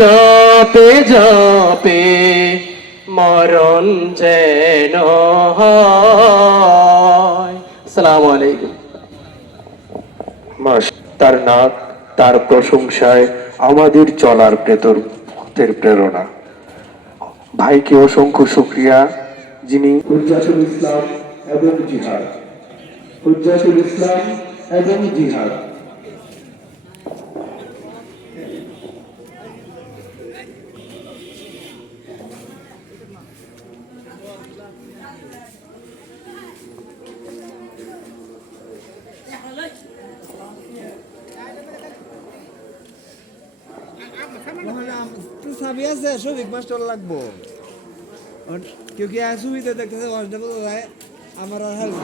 জপে জপে মরণ যেন হয়। আসসালামু আলাইকুম। মাস তার নাক তার প্রশংসায় আমাদের চলার প্রেতর প্রেরণা। ভাইকে অসংখ্য শুক্রিয়া যিনি হুজ্জাতুল ইসলাম এবং জিহাদ। হুজ্জাতুল ইসলাম এবং জিহাদ। সাবি আছে সবিক মাস্টার লাগবো। কেউ কি সুবিধা দেখতেছে আমার আর হেল্প